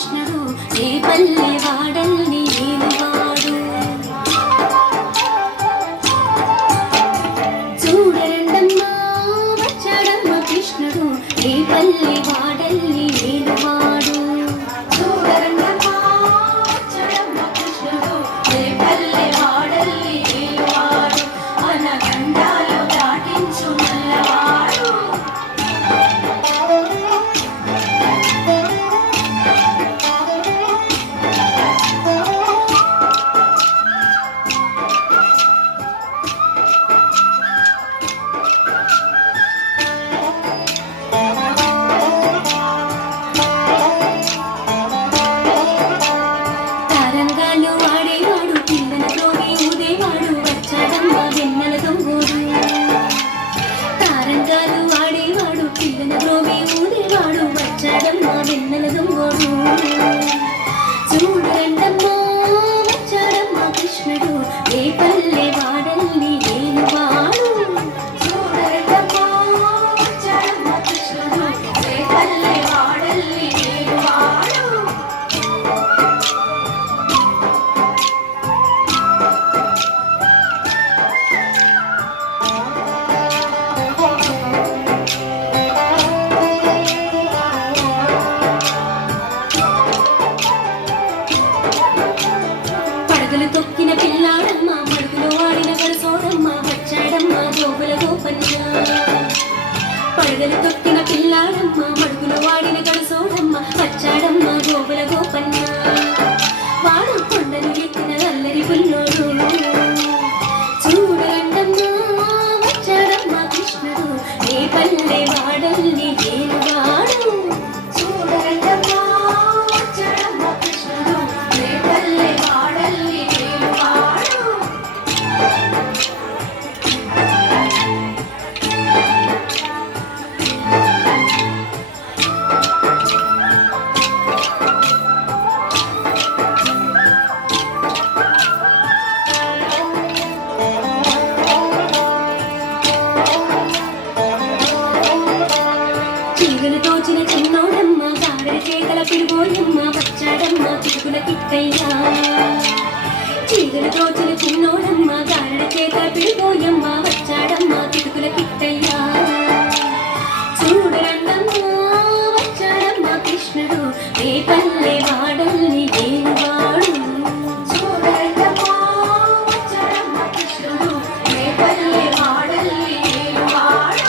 కృష్ణుడు ఏ పల్లె వాడల్ని ఏలువాడు. చూడరండమ్మా వచ్చాడమ్మ కృష్ణుడు ఏ పల్లె వాడల్ని ఏలువాడు. చూడరండమ్మా వచ్చాడమ్మ కృష్ణుడు ఏ పల్లె వాడల్ని ఏలువాడు. మన గండాలు దాటించు నల్లవాడు. తరంగాలు ఆడేవాడు పిల్లల తోడి ఊదేవాడు వచ్చాడమ్మ వెన్నెల దొంగోడు. తారంగాలు ఆడేవాడు పిల్లల తోడి ఊదేవాడు వచ్చాడమ్మ వెన్నెల దొంగోడు. చూడరండమ్మా వచ్చాడమ్మ కృష్ణుడు ఏ పల్లె వాడల్ని ఏలువాడు. చూడరండమ్మా వచ్చాడమ్మ కృష్ణుడు ఏ పల్లె వాడల్ని ఏలువాడు. పడగలు తొక్కిన పిల్లాడమ్మ మడుగులో ఆడిన గడసోడమ్మ వచ్చాడమ్మ గోగుల గోపన్న. పడగలు తొక్కిన పిల్లాడమ్మ మడుగులో ఆడిన గడసోడమ్మ వచ్చాడమ్మ గోగుల గోపన్న. వాడు కొండలు ఎత్తిన అల్లరి పుల్లోడు. చూడరండమ్మా వచ్చాడమ్మ కృష్ణుడు ఏ పల్లె వాడల్ని ఏలువాడు. చూడరండమ్మా వచ్చాడమ్మ కృష్ణుడు ఏ పల్లె వాడల్ని ఏలువాడు. చీరలు తోచిన చిన్నోడమ్మ గారెల చేతల పిడిపోయమ్మ వచ్చాడమ్మ చిటుకుల కిక్కయ్యా. చీరలు తోచిన చిన్నోడమ్మ గారెల చేతల పిడిపోయమ్మ వచ్చాడమ్మ చిటుకుల కిక్కయ్యా. చూడరండమ్మా వచ్చాడమ్మ కృష్ణుడు ఏ పల్లె వాడల్ని ఏలువాడు. చూడరండమ్మా వచ్చాడమ్మ కృష్ణుడు ఏ పల్లె వాడల్ని ఏలువాడు.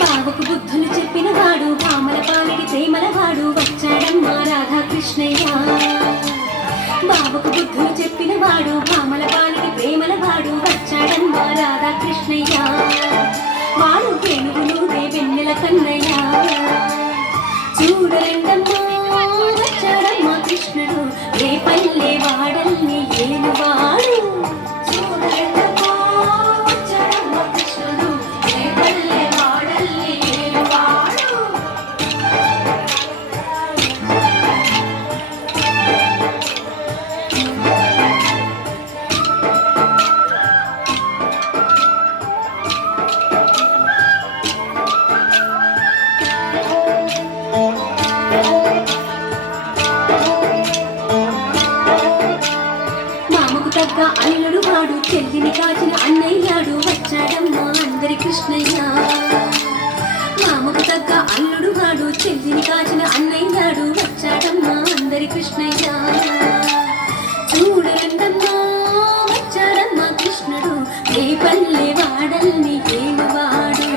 బావకు బుద్ధులు చెప్పిన వాడు కామల పాలిడి ప్రేమల వాడు వచ్చాడమ్మ రాధాకృష్ణయ్య. బావకు బుద్ధులు చెప్పిన వాడు కామల పాలిడి ప్రేమల వాడు వచ్చాడమ్మ రాధాకృష్ణయ్య. వాడు పెనుగులు వెన్నెల కన్నయ్య. చూడరండమ్మా వచ్చాడమ్మ కృష్ణుడు ఏ పల్లె వాడల్ని ఏలువాడు. చూడరండమ్మా వచ్చాడమ్మ కృష్ణుడు ఏ పల్లె వాడల్ని ఏలువాడు. మామకు తగ్గ అల్లుడు వాడు చెల్లిని కాచిన అన్నయ్యాడు వచ్చాడమ్మ అందరి కృష్ణయ్య. మామకు తగ్గ అల్లుడు వాడు చెల్లిని కాచిన అన్నయ్యాడు వచ్చాడమ్మ అందరి కృష్ణయ్య. చూడరండమ్మా వచ్చాడమ్మ కృష్ణుడు ఏ పల్లె వాడల్ని ఏలువాడు.